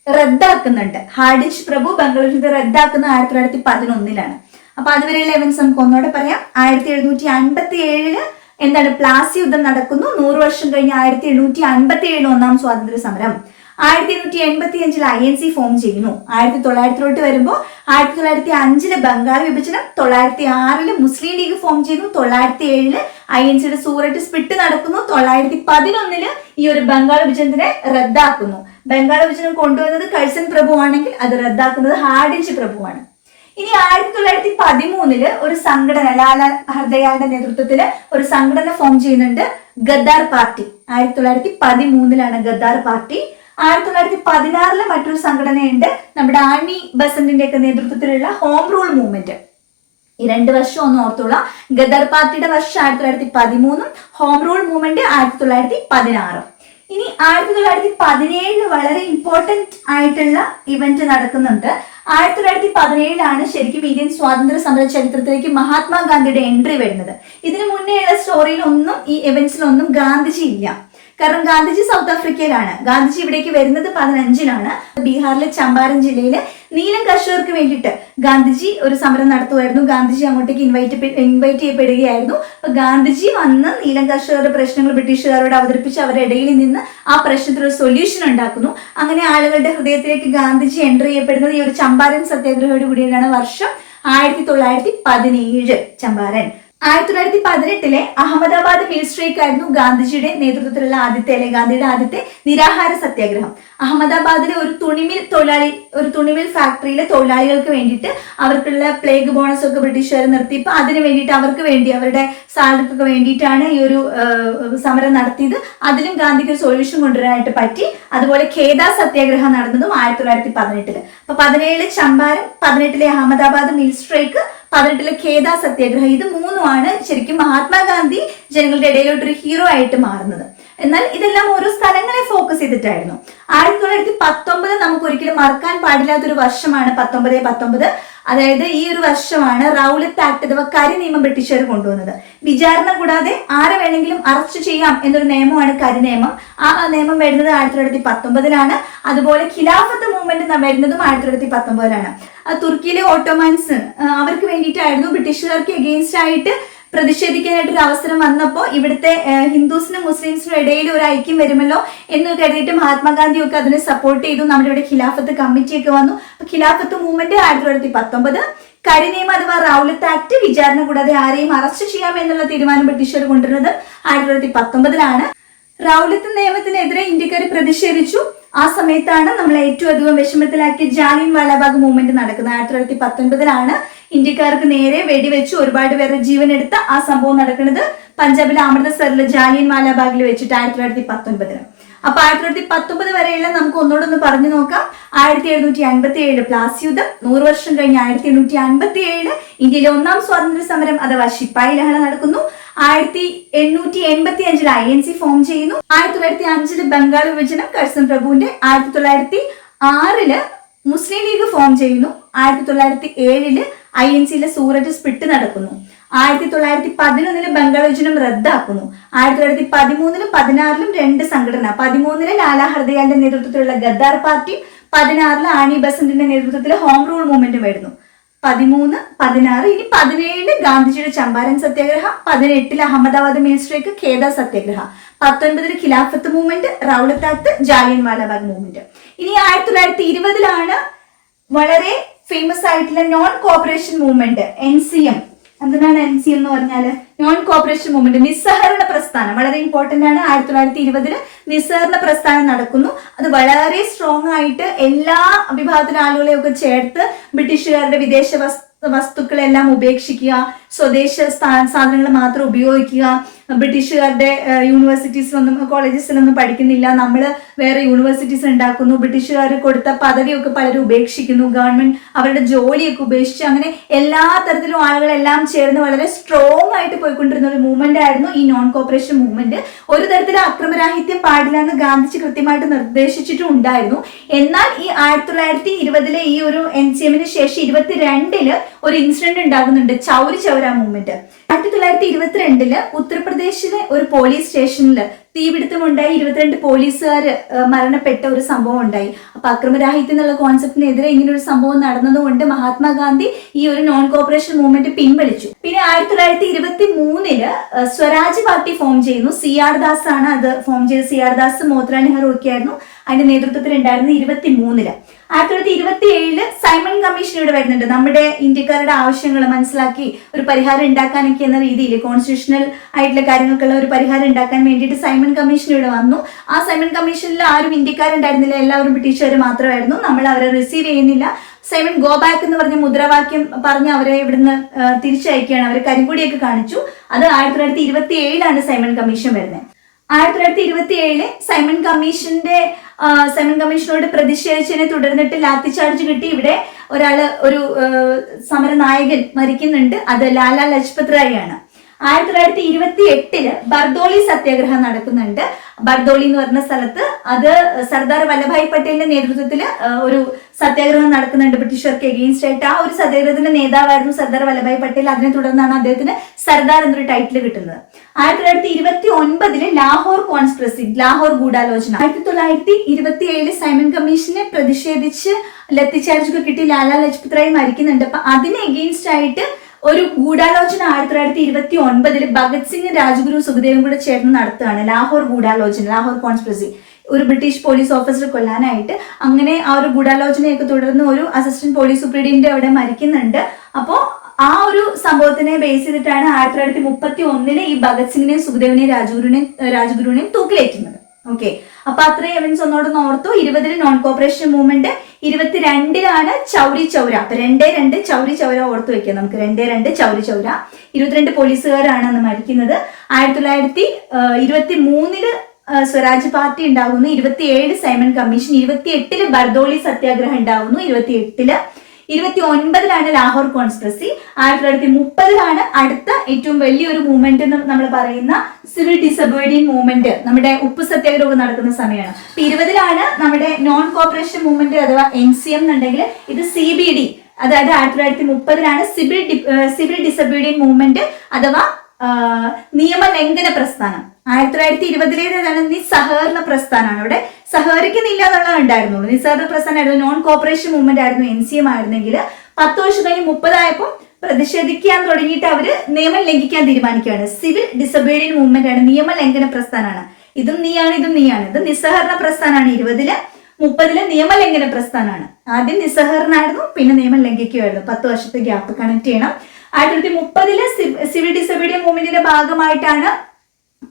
റദ്ദാക്കുന്നുണ്ട്. ഹാഡിഷ് പ്രഭു ബംഗാൾ വിഭജനത്തെ റദ്ദാക്കുന്ന ആയിരത്തി തൊള്ളായിരത്തി പതിനൊന്നിലാണ് അപ്പൊ അതുവരെയുള്ള എവൻസ് നമുക്ക് ഒന്നുകൂടെ പറയാം. ആയിരത്തി എഴുന്നൂറ്റി അൻപത്തി ഏഴിൽ എന്താണ് പ്ലാസി യുദ്ധം നടക്കുന്നു. നൂറ് വർഷം കഴിഞ്ഞ് ആയിരത്തി എണ്ണൂറ്റി അൻപത്തി ഏഴിൽ ഒന്നാം സ്വാതന്ത്ര്യ സമരം ആയിരത്തി എണ്ണൂറ്റി എൺപത്തി അഞ്ചിൽ ഐ എൻ സി ഫോം ചെയ്യുന്നു. ആയിരത്തി തൊള്ളായിരത്തിലോട്ട് വരുമ്പോൾ ആയിരത്തി തൊള്ളായിരത്തി അഞ്ചിൽ ബംഗാൾ വിഭജനം തൊള്ളായിരത്തി ആറിൽ മുസ്ലിം ലീഗ് ഫോം ചെയ്യുന്നു തൊള്ളായിരത്തി ഏഴിൽ ഐ എൻ സിയുടെ സൂററ്റ് സ്പിട്ട് നടക്കുന്നു തൊള്ളായിരത്തി പതിനൊന്നിൽ ഈ ഒരു ബംഗാൾ വിഭജനത്തിനെ റദ്ദാക്കുന്നു. ബംഗാൾ വിഭജനം കൊണ്ടുവന്നത് കഴ്സൻ പ്രഭു ആണെങ്കിൽ അത് റദ്ദാക്കുന്നത് ഹാഡിൻഷി പ്രഭുവാണ്. ഇനി ആയിരത്തി തൊള്ളായിരത്തി പതിമൂന്നിൽ ഒരു സംഘടന ലാല ഹർദയാലിന്റെ നേതൃത്വത്തിൽ ഒരു സംഘടന ഫോം ചെയ്യുന്നുണ്ട് ഗദ്ദാർ പാർട്ടി. ആയിരത്തി തൊള്ളായിരത്തി പതിമൂന്നിലാണ് ഗദ്ദാർ പാർട്ടി ആയിരത്തി തൊള്ളായിരത്തി പതിനാറിലെ മറ്റൊരു സംഘടനയുണ്ട്. നമ്മുടെ ആനി ബസന്റിന്റെ ഒക്കെ നേതൃത്വത്തിലുള്ള ഹോം റൂൾ മൂവ്മെന്റ്. ഈ രണ്ട് വർഷം ഒന്ന് ഓർത്തോളാം. ഗദർ പാർട്ടിയുടെ വർഷം ആയിരത്തി തൊള്ളായിരത്തി പതിമൂന്നും ഹോം റൂൾ മൂവ്മെന്റ് ആയിരത്തി തൊള്ളായിരത്തി പതിനാറും. ഇനി ആയിരത്തി തൊള്ളായിരത്തി പതിനേഴിൽ വളരെ ഇമ്പോർട്ടന്റ് ആയിട്ടുള്ള ഇവന്റ് നടക്കുന്നുണ്ട്. ആയിരത്തി തൊള്ളായിരത്തി പതിനേഴിലാണ് ശരിക്കും ഇന്ത്യൻ സ്വാതന്ത്ര്യ സമര ചരിത്രത്തിലേക്ക് മഹാത്മാഗാന്ധിയുടെ എൻട്രി വരുന്നത്. ഇതിനു മുന്നേയുള്ള സ്റ്റോറിയിലൊന്നും ഈ ഇവന്റ്സിലൊന്നും ഗാന്ധിജി ഇല്ല. കാരണം ഗാന്ധിജി സൗത്ത് ആഫ്രിക്കയിലാണ്. ഗാന്ധിജി ഇവിടേക്ക് വരുന്നത് പതിനഞ്ചിനാണ്. ബീഹാറിലെ ചമ്പാരൻ ജില്ലയിലെ നീലം കർഷകർക്ക് വേണ്ടിയിട്ട് ഗാന്ധിജി ഒരു സമരം നടത്തുമായിരുന്നു. ഗാന്ധിജി അങ്ങോട്ടേക്ക് ഇൻവൈറ്റ് ഇൻവൈറ്റ് ചെയ്യപ്പെടുകയായിരുന്നു. അപ്പൊ ഗാന്ധിജി വന്ന് നീലം കർഷകരുടെ പ്രശ്നങ്ങൾ ബ്രിട്ടീഷുകാരോട് അവതരിപ്പിച്ച് അവരുടെ ഇടയിൽ നിന്ന് ആ പ്രശ്നത്തിൽ ഒരു സൊല്യൂഷൻ ഉണ്ടാക്കുന്നു. അങ്ങനെ ആളുകളുടെ ഹൃദയത്തിലേക്ക് ഗാന്ധിജി എന്റർ ചെയ്യപ്പെടുന്നത് ഈ ഒരു ചമ്പാരൻ സത്യാഗ്രഹയോട് കൂടിയാണ് വർഷം ആയിരത്തി തൊള്ളായിരത്തി പതിനേഴ്. ചമ്പാരൻ. ആയിരത്തി തൊള്ളായിരത്തി പതിനെട്ടിലെ അഹമ്മദാബാദ് മിൽ സ്ട്രൈക്ക് ആയിരുന്നു ഗാന്ധിജിയുടെ നേതൃത്വത്തിലുള്ള ആദ്യത്തെ അല്ലെ ഗാന്ധിയുടെ ആദ്യത്തെ നിരാഹാര സത്യാഗ്രഹം. അഹമ്മദാബാദിലെ ഒരു തുണിമിൽ തൊഴിലാളി ഒരു തുണിമിൽ ഫാക്ടറിയിലെ തൊഴിലാളികൾക്ക് വേണ്ടിയിട്ട് അവർക്കുള്ള പ്ലേഗ് ബോണസ് ഒക്കെ ബ്രിട്ടീഷുകാർ നിർത്തി. നിർത്തിയപ്പോൾ അതിന് വേണ്ടിയിട്ട് അവർക്ക് വേണ്ടി അവരുടെ സാലറിക്കൊക്കെ വേണ്ടിയിട്ടാണ് ഈ ഒരു സമരം നടത്തിയത്. അതിലും ഗാന്ധിക്ക് ഒരു സൊല്യൂഷൻ കൊണ്ടുവരാനായിട്ട് പറ്റി. അതുപോലെ ഖേദ സത്യാഗ്രഹം നടന്നതും ആയിരത്തി തൊള്ളായിരത്തി പതിനെട്ടിൽ അപ്പൊ പതിനേഴിലെ ചമ്പാരൻ പതിനെട്ടിലെ അഹമ്മദാബാദ് മിൽ സ്ട്രൈക്ക് പതിനെട്ടിലെ ഖേദ സത്യാഗ്രഹം. ഇത് മൂന്നുമാണ് ശരിക്കും മഹാത്മാഗാന്ധി ജനങ്ങളുടെ ഇടയിലോട്ട് ഒരു ഹീറോ ആയിട്ട് മാറുന്നത്. എന്നാൽ ഇതെല്ലാം ഓരോ സ്ഥലങ്ങളെ ഫോക്കസ് ചെയ്തിട്ടായിരുന്നു. ആയിരത്തി തൊള്ളായിരത്തി പത്തൊമ്പത് നമുക്ക് ഒരിക്കലും മറക്കാൻ പാടില്ലാത്തൊരു വർഷമാണ് പത്തൊമ്പത് പത്തൊമ്പത്. അതായത് ഈ ഒരു വർഷമാണ് റൗലത്ത് ആക്ട് അഥവാ കരി നിയമം ബ്രിട്ടീഷുകാർ കൊണ്ടുവന്നത്. വിചാരണ കൂടാതെ ആരെ വേണമെങ്കിലും അറസ്റ്റ് ചെയ്യാം എന്നൊരു നിയമമാണ് കരി നിയമം. ആ നിയമം വരുന്നത് ആയിരത്തി തൊള്ളായിരത്തി പത്തൊമ്പതിലാണ്. അതുപോലെ ഖിലാഫത്ത് മൂവ്മെന്റ് വരുന്നതും ആയിരത്തി തൊള്ളായിരത്തി പത്തൊമ്പതിലാണ് തുർക്കിയിലെ ഓട്ടോമാൻസ് അവർക്ക് വേണ്ടിയിട്ടായിരുന്നു ബ്രിട്ടീഷുകാർക്ക് എഗെയിൻസ്റ്റ് ആയിട്ട് പ്രതിഷേധിക്കാനായിട്ട് ഒരു അവസരം വന്നപ്പോൾ ഇവിടുത്തെ ഹിന്ദുസിനും മുസ്ലിംസിനും ഇടയിൽ ഒരു ഐക്യം വരുമല്ലോ എന്ന് കരുതിയിട്ട് മഹാത്മാഗാന്ധി ഒക്കെ അതിനെ സപ്പോർട്ട് ചെയ്തു. നമ്മുടെ ഇവിടെ ഖിലാഫത്ത് കമ്മിറ്റിയൊക്കെ വന്നു. ഖിലാഫത്ത് മൂവ്മെന്റ് ആയിരത്തി തൊള്ളായിരത്തി പത്തൊമ്പത് കരിനിയമം അഥവാ റൗലത്ത് ആക്ട് വിചാരണ കൂടാതെ ആരെയും അറസ്റ്റ് ചെയ്യാം എന്നുള്ള തീരുമാനം ബ്രിട്ടീഷുകാർ കൊണ്ടുവരുന്നത് ആയിരത്തി തൊള്ളായിരത്തി പത്തൊമ്പതിലാണ് റൗലത്ത് നിയമത്തിനെതിരെ ഇന്ത്യക്കാർ പ്രതിഷേധിച്ചു. ആ സമയത്താണ് നമ്മൾ ഏറ്റവും അധികം വിഷമത്തിലാക്കിയ ജാലിയൻ വാലാബാഗ് മൂവ്മെന്റ് നടക്കുന്നത്. ആയിരത്തി തൊള്ളായിരത്തി പത്തൊൻപതിലാണ് ഇന്ത്യക്കാർക്ക് നേരെ വെടിവെച്ച് ഒരുപാട് പേരുടെ ജീവൻ എടുത്ത ആ സംഭവം നടക്കുന്നത് പഞ്ചാബിലെ അമൃതസറിലെ ജാലിയൻ വാലാബാഗിൽ വെച്ചിട്ട് ആയിരത്തി തൊള്ളായിരത്തി പത്തൊൻപതിന്. അപ്പൊ ആയിരത്തി തൊള്ളായിരത്തി പത്തൊമ്പത് വരെയുള്ള നമുക്ക് ഒന്നുകൂടെ ഒന്ന് പറഞ്ഞു നോക്കാം. ആയിരത്തി എഴുന്നൂറ്റി അൻപത്തി ഏഴ് പ്ലാസ് യുദ്ധം നൂറ് വർഷം കഴിഞ്ഞ് ആയിരത്തി എണ്ണൂറ്റി അൻപത്തി ഏഴ് ഇന്ത്യയിലെ ഒന്നാം സ്വാതന്ത്ര്യ സമരം അഥവാ ശിപ്പായി ലഹള നടക്കുന്നു. ആയിരത്തി എണ്ണൂറ്റി എൺപത്തി അഞ്ചിൽ ഐ എൻ സി ഫോം ചെയ്യുന്നു. ആയിരത്തി തൊള്ളായിരത്തി അഞ്ചിൽ ബംഗാൾ വിഭജനം കഴ്സൺ പ്രഭുവിന്റെ ആയിരത്തി തൊള്ളായിരത്തി ആറിൽ മുസ്ലിം ലീഗ് ഫോം ചെയ്യുന്നു. ആയിരത്തി തൊള്ളായിരത്തി ഏഴിൽ ഐ എൻ സിയിലെ സൂററ്റ് സ്പിട്ട് നടക്കുന്നു. ആയിരത്തി തൊള്ളായിരത്തി പതിനൊന്നിൽ ബംഗാൾ വിഭജനം റദ്ദാക്കുന്നു. ആയിരത്തി തൊള്ളായിരത്തി പതിമൂന്നിലും പതിനാറിലും രണ്ട് സംഘടന പതിമൂന്നിൽ ലാലാ ഹർദയാലിന്റെ നേതൃത്വത്തിലുള്ള ഗദ്ദാർ പാർട്ടി പതിനാറിൽ ആനി ബസന്റിന്റെ നേതൃത്വത്തിൽ ഹോം റൂൾ മൂവ്മെന്റ് വരുന്നു. പതിമൂന്ന് പതിനാറ് ഇനി പതിനേഴിൽ ഗാന്ധിജിയുടെ ചമ്പാരൻ സത്യാഗ്രഹ പതിനെട്ടിൽ അഹമ്മദാബാദ് മിനിസ്ട്രിക്ക് ഖേദ സത്യാഗ്രഹ പത്തൊൻപതിൽ ഖിലാഫത്ത് മൂവ്മെന്റ് റൗലത്താത്ത് ജാലിയൻ വാലാബാഗ് മൂവ്മെന്റ്. ഇനി ആയിരത്തി തൊള്ളായിരത്തി ഇരുപതിലാണ് വളരെ ഫേമസ് ആയിട്ടുള്ള non cooperation movement N C M എന്തിനാണ് എൻ സി എന്ന് പറഞ്ഞാൽ നോൺ കോപ്പറേഷൻ മൂവ്മെന്റ് നിസ്സഹരണ പ്രസ്ഥാനം. വളരെ ഇമ്പോർട്ടന്റ് ആണ്. ആയിരത്തി തൊള്ളായിരത്തി ഇരുപതിൽ നിസ്സഹരണ പ്രസ്ഥാനം നടക്കുന്നു. അത് വളരെ സ്ട്രോങ് ആയിട്ട് എല്ലാ വിഭാഗത്തിലെ ആളുകളെയും ഒക്കെ ചേർത്ത് ബ്രിട്ടീഷുകാരുടെ വിദേശ വസ് വസ്തുക്കളെല്ലാം ഉപേക്ഷിക്കുക സ്വദേശ സാധനങ്ങൾ മാത്രം ഉപയോഗിക്കുക ബ്രിട്ടീഷുകാരുടെ യൂണിവേഴ്സിറ്റീസിലൊന്നും കോളേജസിലൊന്നും പഠിക്കുന്നില്ല. നമ്മൾ വേറെ യൂണിവേഴ്സിറ്റീസ് ഉണ്ടാക്കുന്നു. ബ്രിട്ടീഷുകാർ കൊടുത്ത പദവിയൊക്കെ പലരും ഉപേക്ഷിക്കുന്നു. ഗവൺമെന്റ് അവരുടെ ജോലിയൊക്കെ ഉപേക്ഷിച്ച് അങ്ങനെ എല്ലാ തരത്തിലും ആളുകളെല്ലാം ചേർന്ന് വളരെ സ്ട്രോങ് ആയിട്ട് പോയിക്കൊണ്ടിരുന്ന ഒരു മൂവ്മെന്റ് ആയിരുന്നു ഈ നോൺ കോപ്പറേഷൻ മൂവ്മെന്റ് ഒരു തരത്തിലും അക്രമരാഹിത്യം പാടില്ല എന്ന് ഗാന്ധിജി കൃത്യമായിട്ട് നിർദ്ദേശിച്ചിട്ടും ഉണ്ടായിരുന്നു എന്നാൽ ഈ ആയിരത്തി തൊള്ളായിരത്തി ഇരുപതിലെ ഈ ഒരു എൻ സി എമ്മിന് ശേഷം ഇരുപത്തിരണ്ടിൽ ഒരു ഇൻസിഡന്റ് ഉണ്ടാകുന്നുണ്ട്. ചൗരി ചൗര മൂവ്മെന്റ് ആയിരത്തി തൊള്ളായിരത്തി ഇരുപത്തിരണ്ടിൽ ഉത്തർപ്രദേശിലെ ഒരു പോലീസ് സ്റ്റേഷനിൽ തീപിടുത്തമുണ്ടായി. ഇരുപത്തിരണ്ട് പോലീസുകാർ മരണപ്പെട്ട ഒരു സംഭവം ഉണ്ടായി അപ്പൊ അക്രമരാഹിത്യം എന്നുള്ള കോൺസെപ്റ്റിനെതിരെ ഇങ്ങനെ ഒരു സംഭവം നടന്നതുകൊണ്ട് മഹാത്മാഗാന്ധി ഈ ഒരു നോൺ കോപ്പറേഷൻ മൂവ്മെന്റ് പിൻവലിച്ചു. പിന്നെ ആയിരത്തി തൊള്ളായിരത്തി ഇരുപത്തി മൂന്നിൽ സ്വരാജ് പാർട്ടി ഫോം ചെയ്യുന്നു. സി ആർ ദാസ് ആണ് അത് ഫോം ചെയ്തത്. സി ആർ ദാസ് മോത്തിലാൽ നെഹ്റു ഒക്കെ ആയിരുന്നു അതിന്റെ നേതൃത്വത്തിൽ ഉണ്ടായിരുന്നത് ഇരുപത്തി മൂന്നിൽ ആയിരത്തി തൊള്ളായിരത്തി ഇരുപത്തി ഏഴിൽ സൈമൺ കമ്മീഷൻ ഇവിടെ വരുന്നുണ്ട്. നമ്മുടെ ഇന്ത്യക്കാരുടെ ആവശ്യങ്ങൾ മനസ്സിലാക്കി ഒരു പരിഹാരം ഉണ്ടാക്കാനൊക്കെ എന്ന രീതിയിൽ കോൺസ്റ്റിറ്റ്യൂഷണൽ ആയിട്ടുള്ള കാര്യങ്ങൾക്കുള്ള ഒരു പരിഹാരം ഉണ്ടാക്കാൻ വേണ്ടിയിട്ട് സൈമൺ കമ്മീഷൻ ഇവിടെ വന്നു. ആ സൈമൺ കമ്മീഷനിൽ ആരും ഇന്ത്യക്കാരുണ്ടായിരുന്നില്ല. എല്ലാവരും ബ്രിട്ടീഷുകാർ മാത്രമായിരുന്നു. നമ്മൾ അവരെ റിസീവ് ചെയ്യുന്നില്ല. സൈമൺ ഗോ ബാക്ക് എന്ന് പറഞ്ഞ മുദ്രാവാക്യം പറഞ്ഞ് അവരെ ഇവിടുന്ന് തിരിച്ചയക്കുകയാണ്. അവരെ കരിങ്കൊടിയൊക്കെ കാണിച്ചു. അത് ആയിരത്തി തൊള്ളായിരത്തി ഇരുപത്തി ഏഴിലാണ് സൈമൺ കമ്മീഷൻ വരുന്നത്. ആയിരത്തി തൊള്ളായിരത്തി ഇരുപത്തി ഏഴിൽ സൈമൺ കമ്മീഷന്റെ സൈമൺ കമ്മീഷനോട് പ്രതിഷേധിച്ചതിനെ തുടർന്നിട്ട് ലാത്തി ചാർജ് കിട്ടി. ഇവിടെ ഒരാൾ ഒരു സമരനായകൻ മരിക്കുന്നുണ്ട്. അത് ലാലാ ലജ്പത് റായിയാണ്. ആണ് ആയിരത്തി തൊള്ളായിരത്തി ഇരുപത്തി എട്ടിൽ ബർദോളി സത്യാഗ്രഹം നടക്കുന്നുണ്ട്. ബർദോളി എന്ന് പറഞ്ഞ സ്ഥലത്ത് അത് സർദാർ വല്ലഭായ് പട്ടേലിന്റെ നേതൃത്വത്തിൽ ഒരു സത്യാഗ്രഹം നടക്കുന്നുണ്ട് ബ്രിട്ടീഷർക്ക് എഗെയിൻസ്റ്റ് ആയിട്ട്. ആ ഒരു സത്യാഗ്രഹത്തിന്റെ നേതാവായിരുന്നു സർദാർ വല്ലഭായ് പട്ടേൽ. അതിനെ തുടർന്നാണ് അദ്ദേഹത്തിന് സർദാർ എന്നൊരു ടൈറ്റിൽ കിട്ടുന്നത്. ആയിരത്തി തൊള്ളായിരത്തി ഇരുപത്തി ഒൻപതിൽ ലാഹോർ കോൺസ്പ്രസി ലാഹോർ ഗൂഢാലോചന. ആയിരത്തി തൊള്ളായിരത്തി ഇരുപത്തി ഏഴിൽ സൈമൺ കമ്മീഷനെ പ്രതിഷേധിച്ച് ലത്തിച്ചാർജൊക്കെ കിട്ടി ലാലാ ലജ്പത് റായ് മരിക്കുന്നുണ്ട്. അപ്പൊ അതിന് എഗെയിൻസ്റ്റ് ആയിട്ട് ഒരു ഗൂഢാലോചന ആയിരത്തി തൊള്ളായിരത്തി ഇരുപത്തി ഒൻപതിൽ ഭഗത് സിംഗ് രാജ്ഗുരു സുഖദേവും കൂടെ ചേർന്ന് നടത്തുകയാണ്. ലാഹോർ ഗൂഢാലോചന ലാഹോർ കോൺസ്പിറസി ഒരു ബ്രിട്ടീഷ് പോലീസ് ഓഫീസർ കൊല്ലാനായിട്ട് അങ്ങനെ ആ ഒരു ഗൂഢാലോചനയൊക്കെ തുടർന്ന് ഒരു അസിസ്റ്റന്റ് പോലീസ് സൂപ്രണ്ടിന്റെ അവിടെ മരിക്കുന്നുണ്ട്. അപ്പോൾ ആ ഒരു സംഭവത്തിനെ ബേസ് ചെയ്തിട്ടാണ് ആയിരത്തി തൊള്ളായിരത്തി മുപ്പത്തി ഒന്നിന് ഈ ഭഗത് സിംഗിനെയും സുഖദേവിനെയും രാജഗുരുവിനെയും രാജഗുരുവിനെയും തൂക്കിലേറ്റുന്നത്. ഓക്കെ അപ്പൊ അത്രയും എവൻസ് ഒന്നോടൊന്ന് ഓർത്തു. ഇരുപതിന് നോൺ കോപ്പറേഷൻ മൂവ്മെന്റ് ഇരുപത്തിരണ്ടിലാണ് ചൗരി ചൗര. അപ്പൊ രണ്ടേ രണ്ട് ചൗരി ചൗര ഓർത്തു വെക്കുക നമുക്ക് രണ്ടേ രണ്ട് ചൗരി ചൗര. ഇരുപത്തിരണ്ട് പോലീസുകാരാണ് അന്ന് മരിക്കുന്നത്. ആയിരത്തി തൊള്ളായിരത്തി ഇരുപത്തി മൂന്നിൽ സ്വരാജ് പാർട്ടി ഉണ്ടാകുന്നു. ഇരുപത്തിയേഴ് സൈമൺ കമ്മീഷൻ. ഇരുപത്തി എട്ടിൽ ബർദോളി സത്യാഗ്രഹം ഉണ്ടാകുന്നു. ഇരുപത്തി എട്ടിൽ ഇരുപത്തി ഒൻപതിലാണ് ലാഹോർ കോൺസ്പ്രസി ആയിരത്തി തൊള്ളായിരത്തി മുപ്പതിലാണ് അടുത്ത ഏറ്റവും വലിയൊരു മൂവ്മെന്റ് എന്ന് നമ്മൾ പറയുന്ന സിവിൽ ഡിസബേഡിയൻ മൂവ്മെന്റ്. നമ്മുടെ ഉപ്പ് സത്യാഗ്രഹം നടക്കുന്ന സമയമാണ്. ഇരുപതിലാണ് നമ്മുടെ നോൺ കോപ്പറേഷൻ മൂവ്മെന്റ് അഥവാ എൻ സി എം എന്നുണ്ടെങ്കിൽ ഇത് സി ബി ഡി അതായത് ആയിരത്തി തൊള്ളായിരത്തി മുപ്പതിലാണ് സിവിൽ സിവിൽ ഡിസബേഡിയൻ മൂവ്മെന്റ് അഥവാ നിയമലംഘന പ്രസ്ഥാനം. ആയിരത്തി തൊള്ളായിരത്തി ഇരുപതിലേതാണ് നിസ്സഹകരണ പ്രസ്ഥാനമാണ്. അവിടെ സഹകരിക്കുന്നില്ല എന്നുള്ളത് ഉണ്ടായിരുന്നുള്ളൂ. നിസ്സഹകരണ പ്രസ്ഥാനമായിരുന്നു നോൺ കോപ്പറേഷൻ മൂവ്മെന്റ് ആയിരുന്നു എൻ സി എം ആയിരുന്നെങ്കിൽ പത്ത് വർഷം കഴിഞ്ഞ് മുപ്പതായപ്പോൾ പ്രതിഷേധിക്കാൻ തുടങ്ങിയിട്ട് അവർ നിയമം ലംഘിക്കാൻ തീരുമാനിക്കുകയാണ്. സിവിൽ ഡിസബേഡിയൻ മൂവ്മെന്റ് ആണ്. നിയമ ലംഘന പ്രസ്ഥാനമാണ്. ഇതും നീയാണ് ഇതും നീയാണ്. ഇത് നിസ്സഹകരണ പ്രസ്ഥാനമാണ്. ഇരുപതിൽ മുപ്പതിൽ നിയമലംഘന പ്രസ്ഥാനമാണ്. ആദ്യം നിസ്സഹകരണമായിരുന്നു പിന്നെ നിയമം ലംഘിക്കുമായിരുന്നു പത്ത് വർഷത്തെ ഗ്യാപ്പ് കണക്ട് ചെയ്യണം. ആയിരത്തി തൊള്ളായിരത്തി മുപ്പതിൽ സിവിൽ ഡിസബേഡിയൻ മൂവ്മെന്റിന്റെ ഭാഗമായിട്ടാണ്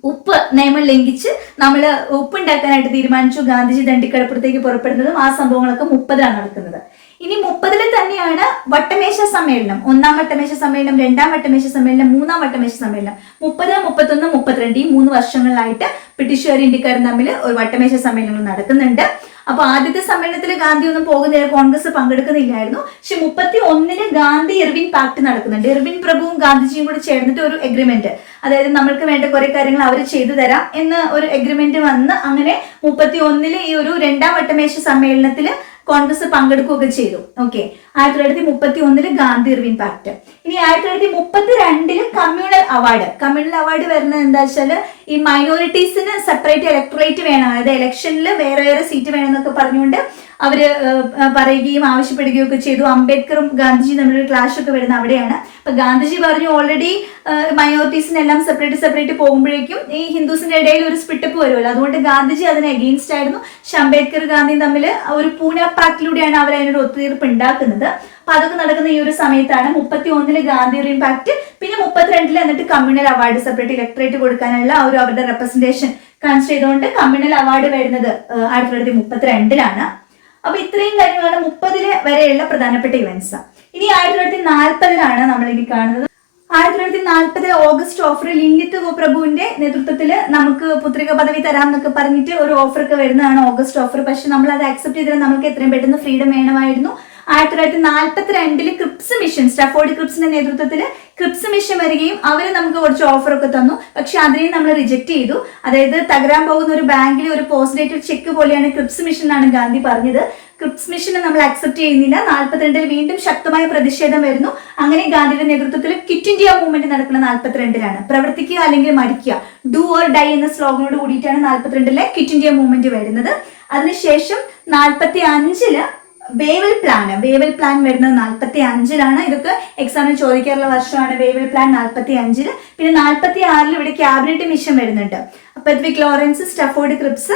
ഉപ്പ് നിയമം ലംഘിച്ച് നമ്മൾ ഉപ്പ് ഉണ്ടാക്കാനായിട്ട് തീരുമാനിച്ചു. ഗാന്ധിജി ദണ്ഡിക്കടപ്പുറത്തേക്ക് പുറപ്പെടുന്നതും ആ സംഭവങ്ങളൊക്കെ മുപ്പതിലാണ് നടക്കുന്നത്. ഇനി മുപ്പതിൽ തന്നെയാണ് വട്ടമേശ സമ്മേളനം. ഒന്നാം വട്ടമേശ സമ്മേളനം രണ്ടാം വട്ടമേശ സമ്മേളനം മൂന്നാം വട്ടമേശ സമ്മേളനം. മുപ്പത് മുപ്പത്തൊന്ന് മുപ്പത്തിരണ്ട് ഈ മൂന്ന് വർഷങ്ങളിലായിട്ട് ബ്രിട്ടീഷുകാരും ഇന്ത്യക്കാരും തമ്മിൽ ഒരു വട്ടമേശ സമ്മേളനങ്ങൾ നടക്കുന്നുണ്ട്. അപ്പൊ ആദ്യത്തെ സമ്മേളനത്തിൽ ഗാന്ധി ഒന്നും പോകുന്നില്ല കോൺഗ്രസ് പങ്കെടുക്കുന്നില്ലായിരുന്നു. പക്ഷെ മുപ്പത്തി ഒന്നിന് ഗാന്ധി ഇർവിൻ പാക്ട് നടക്കുന്നുണ്ട്. ഇർവിൻ പ്രഭുവും ഗാന്ധിജിയും കൂടി ചേർന്നിട്ട് ഒരു എഗ്രിമെന്റ് അതായത് നമ്മൾക്ക് വേണ്ട കുറെ കാര്യങ്ങൾ അവർ ചെയ്തു തരാം എന്ന് ഒരു എഗ്രിമെന്റ് വന്ന് അങ്ങനെ മുപ്പത്തി ഒന്നിൽ ഈ ഒരു രണ്ടാം വട്ടമേശ സമ്മേളനത്തിൽ കോൺഗ്രസ് പങ്കെടുക്കുകയൊക്കെ ചെയ്തു. ഓക്കെ ആയിരത്തി തൊള്ളായിരത്തി മുപ്പത്തി ഒന്നിൽ ഗാന്ധി ഇർവിൻ പാക്ട്. ഇനി ആയിരത്തി തൊള്ളായിരത്തി മുപ്പത്തി രണ്ടിൽ കമ്മ്യൂണൽ അവാർഡ്. കമ്മ്യൂണൽ അവാർഡ് വരുന്നത് എന്താ വെച്ചാൽ ഈ മൈനോറിറ്റീസിന് സെപ്പറേറ്റ് ഇലക്ടറേറ്റ് വേണം. അതായത് ഇലക്ഷനിൽ വേറെ വേറെ സീറ്റ് വേണം എന്നൊക്കെ പറഞ്ഞുകൊണ്ട് അവർ പറയുകയും ആവശ്യപ്പെടുകയും ഒക്കെ ചെയ്തു. അംബേദ്കറും ഗാന്ധിജി തമ്മിലൊരു ക്ലാഷ് ഒക്കെ വരുന്ന അവിടെയാണ്. അപ്പൊ ഗാന്ധിജി പറഞ്ഞു ഓൾറെഡി മൈനോറിറ്റീസിനെല്ലാം സെപ്പറേറ്റ് സെപ്പറേറ്റ് പോകുമ്പോഴേക്കും ഈ ഹിന്ദുസിന്റെ ഇടയിൽ ഒരു സ്പിട്ടപ്പ് വരുമല്ലോ. അതുകൊണ്ട് ഗാന്ധിജി അതിന് അഗെയിൻസ്റ്റ് ആയിരുന്നു. പക്ഷെ അംബേദ്കർ ഗാന്ധിയും തമ്മിൽ ഒരു പൂന പാക്റ്റിലൂടെയാണ് അവർ അതിനൊരു ഒത്തുതീർപ്പ് ഉണ്ടാക്കുന്നത്. അപ്പൊ അതൊക്കെ നടക്കുന്ന ഈ ഒരു സമയത്താണ് മുപ്പത്തി ഒന്നിൽ ഗാന്ധി ഇമ്പാക്ട് പിന്നെ മുപ്പത്തിരണ്ടിൽ എന്നിട്ട് കമ്മ്യൂണൽ അവാർഡ് സെപ്പറേറ്റ് ഇലക്ട്രേറ്റ് കൊടുക്കാനുള്ള ഒരു അവരുടെ റെപ്രസെന്റേഷൻ കൺസ് ചെയ്തുകൊണ്ട് കമ്മ്യൂണൽ അവാർഡ് വരുന്നത് ആയിരത്തി തൊള്ളായിരത്തി മുപ്പത്തിരണ്ടിലാണ്. അപ്പൊ ഇത്രയും കാര്യങ്ങളാണ് മുപ്പതിൽ വരെയുള്ള പ്രധാനപ്പെട്ട ഇവന്റ്സ് ഇനി ആയിരത്തി തൊള്ളായിരത്തി നാൽപ്പതിലാണ് നമ്മൾ ഇനി കാണുന്നത്. ആയിരത്തി തൊള്ളായിരത്തി നാൽപ്പത് ഓഗസ്റ്റ് ഓഫറിൽ ലിംഗിത് പ്രഭുവിന്റെ നേതൃത്വത്തിൽ നമുക്ക് പുത്രിക പദവി തരാം എന്നൊക്കെ പറഞ്ഞിട്ട് ഒരു ഓഫർ ഒക്കെ വരുന്നതാണ് ഓഗസ്റ്റ് ഓഫർ പക്ഷെ നമ്മൾ അത് അക്സെപ്റ്റ് ചെയ്താൽ നമുക്ക് എത്രയും പെട്ടെന്ന് ഫ്രീഡം വേണമായിരുന്നു. ആയിരത്തി തൊള്ളായിരത്തി നാൽപ്പത്തി രണ്ടിൽ ക്രിപ്സ് മിഷൻ സ്റ്റാഫോർഡ് ക്രിപ്സിന്റെ നേതൃത്വത്തിൽ ക്രിപ്സ് മിഷൻ വരികയും അവർ നമുക്ക് കുറച്ച് ഓഫർ ഒക്കെ തന്നു. പക്ഷെ അതിനെ നമ്മൾ റിജക്ട് ചെയ്തു. അതായത് തകരാൻ പോകുന്ന ഒരു ബാങ്കിൽ ഒരു പോസ്റ്റ് ഡേറ്റഡ് ചെക്ക് പോലെയാണ് ക്രിപ്സ് മിഷൻ എന്നാണ് ഗാന്ധി പറഞ്ഞത്. ക്രിപ്സ് മിഷനെ നമ്മൾ അക്സെപ്റ്റ് ചെയ്യുന്നില്ല. നാൽപ്പത്തിരണ്ടിൽ വീണ്ടും ശക്തമായ പ്രതിഷേധം വരുന്നു. അങ്ങനെ ഗാന്ധിയുടെ നേതൃത്വത്തിൽ ക്വിറ്റ് ഇന്ത്യ മൂവ്മെന്റ് നടക്കുന്ന നാൽപ്പത്തിരണ്ടിലാണ് പ്രവർത്തിക്കുക അല്ലെങ്കിൽ മരിക്കുക. ഡു ഓർ ഡൈ എന്ന സ്ലോഗനോട് കൂടിയിട്ടാണ് നാൽപ്പത്തിരണ്ടിലെ ക്വിറ്റ് ഇന്ത്യ മൂവ്മെന്റ് വരുന്നത്. അതിനുശേഷം നാൽപ്പത്തി അഞ്ചിൽ വേവൽ പ്ലാൻ. വേവൽ പ്ലാൻ വരുന്നത് നാൽപ്പത്തി അഞ്ചിലാണ് ഇതൊക്കെ എക്സാമിന് ചോദിക്കാറുള്ള വർഷമാണ്. വേവൽ പ്ലാൻ നാൽപ്പത്തി അഞ്ചിൽ പിന്നെ നാൽപ്പത്തി ആറിൽ ഇവിടെ ക്യാബിനറ്റ് മിഷൻ വരുന്നുണ്ട്. Pethick Lawrence Stafford Cripps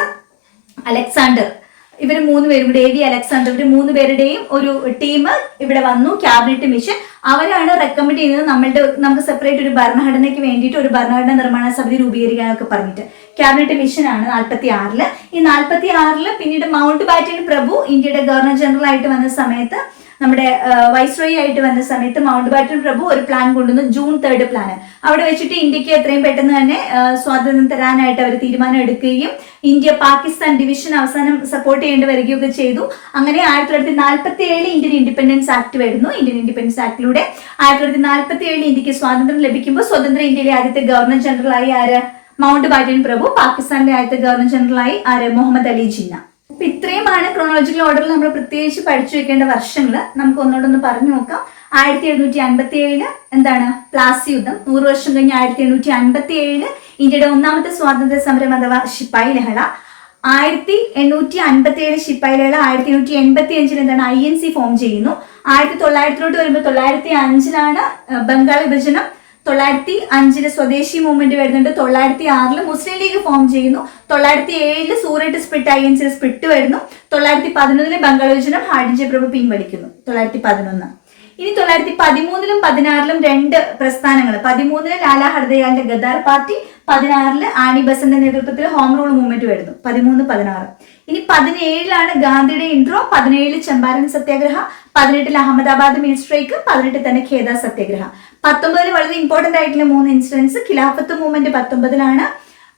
Alexander. ഇവർ മൂന്ന് പേരും എ വി അലക്സാണ്ടർ ഇവർ മൂന്ന് പേരുടെയും ഒരു ടീം ഇവിടെ വന്നു ക്യാബിനറ്റ് മിഷൻ. അവരാണ് റെക്കമെൻഡ് ചെയ്യുന്നത് നമ്മളുടെ നമുക്ക് സെപ്പറേറ്റ് ഒരു ഭരണഘടനയ്ക്ക് വേണ്ടിയിട്ട് ഒരു ഭരണഘടന നിർമ്മാണ സമിതി രൂപീകരിക്കാനൊക്കെ പറഞ്ഞിട്ട്. ക്യാബിനറ്റ് മിഷൻ ആണ് നാൽപ്പത്തി ആറിൽ ഈ നാൽപ്പത്തി ആറിൽ പിന്നീട് മൗണ്ട് ബാറ്റൻ പ്രഭു ഇന്ത്യയുടെ ഗവർണർ ജനറൽ ആയിട്ട് വന്ന സമയത്ത് നമ്മുടെ വൈസ്രോയി ആയിട്ട് വന്ന സമയത്ത് മൗണ്ട് ബാറ്റൻ പ്രഭു ഒരു പ്ലാൻ കൊണ്ടുവന്നു. ജൂൺ തേർഡ് പ്ലാൻ അവിടെ വെച്ചിട്ട് ഇന്ത്യയ്ക്ക് എത്രയും പെട്ടെന്ന് തന്നെ സ്വാതന്ത്ര്യം തരാനായിട്ട് അവർ തീരുമാനം എടുക്കുകയും ഇന്ത്യ പാകിസ്ഥാൻ ഡിവിഷൻ അവസാനം സപ്പോർട്ട് ചെയ്യേണ്ടി വരികയൊക്കെ ചെയ്തു. അങ്ങനെ ആയിരത്തി തൊള്ളായിരത്തി നാൽപ്പത്തി ഏഴ് ഇന്ത്യൻ ഇൻഡിപെൻഡൻസ് ആക്ട് വരുന്നു. ഇന്ത്യൻ ഇൻഡിപെൻഡൻസ് ആക്ടിലൂടെ ആയിരത്തി തൊള്ളായിരത്തി നാൽപ്പത്തി ഇന്ത്യയ്ക്ക് സ്വാതന്ത്ര്യം ലഭിക്കുമ്പോൾ സ്വതന്ത്ര ഇന്ത്യയിലെ ആദ്യത്തെ ഗവർണർ ജനറലായി ആര്? മൗണ്ട് ബാറ്റൻ പ്രഭു പാകിസ്ഥാനിലെ ആദ്യത്തെ ഗവർണർ ജനറലായി ആര്? മുഹമ്മദ് അലി ജിന്ന. അപ്പൊ ഇത്രയുമാണ് ക്രോണോളജിക്കൽ ഓർഡറിൽ നമ്മൾ പ്രത്യേകിച്ച് പഠിച്ചു വെക്കേണ്ട വർഷങ്ങൾ. നമുക്ക് ഒന്നോടൊന്ന് പറഞ്ഞു നോക്കാം. ആയിരത്തി എഴുന്നൂറ്റി അൻപത്തി ഏഴിൽ എന്താണ്? പ്ലാസി യുദ്ധം. നൂറ് വർഷം കഴിഞ്ഞ് ആയിരത്തി എണ്ണൂറ്റി അൻപത്തി ഏഴിൽ ഇന്ത്യയുടെ ഒന്നാമത്തെ സ്വാതന്ത്ര്യ സമരം അഥവാ ശിപ്പായി ലഹള. ആയിരത്തി എണ്ണൂറ്റി അൻപത്തി ഏഴ് ശിപ്പായി ലഹള. ആയിരത്തി എണ്ണൂറ്റി എൺപത്തി അഞ്ചിൽ എന്താണ്? ഐ എൻ സി ഫോം ചെയ്യുന്നു. ആയിരത്തി തൊള്ളായിരത്തിലോട്ട് വരുമ്പോൾ തൊള്ളായിരത്തി അഞ്ചിലാണ് ബംഗാൾ വിഭജനം. തൊള്ളായിരത്തി അഞ്ചിൽ സ്വദേശി മൂവ്മെന്റ് വരുന്നുണ്ട്. തൊള്ളായിരത്തി ആറിൽ മുസ്ലിം ലീഗ് ഫോം ചെയ്യുന്നു. തൊള്ളായിരത്തി ഏഴിൽ Surat split I N C split വരുന്നു. തൊള്ളായിരത്തി പതിനൊന്നിൽ ബംഗാൾ ഹാഡിജെ പ്രഭു പിൻവലിക്കുന്നു. തൊള്ളായിരത്തി പതിനൊന്ന് ഇനി തൊള്ളായിരത്തി പതിമൂന്നിലും പതിനാറിലും രണ്ട് പ്രസ്ഥാനങ്ങൾ പതിമൂന്നിൽ ലാലാ ഹർദയാലിന്റെ ഗദാർ പാർട്ടി പതിനാറിൽ ആനി ബസന്റെ നേതൃത്വത്തിൽ ഹോം റൂൾ മൂവ്മെന്റ് വരുന്നു. പതിമൂന്ന് പതിനാറ്. ഇനി പതിനേഴിലാണ് ഗാന്ധിയുടെ ഇൻട്രോ പതിനേഴിൽ ചമ്പാരൻ സത്യാഗ്രഹ പതിനെട്ടിൽ അഹമ്മദാബാദ് മിൽ സ്ട്രൈക്ക് പതിനെട്ടിൽ തന്നെ ഖേദ സത്യാഗ്രഹ. പത്തൊമ്പതിൽ വളരെ ഇമ്പോർട്ടന്റ് ആയിട്ടുള്ള മൂന്ന് ഇൻസിഡൻസ് ഖിലാഫത്ത് മൂവ്മെന്റ് പത്തൊമ്പതിലാണ്.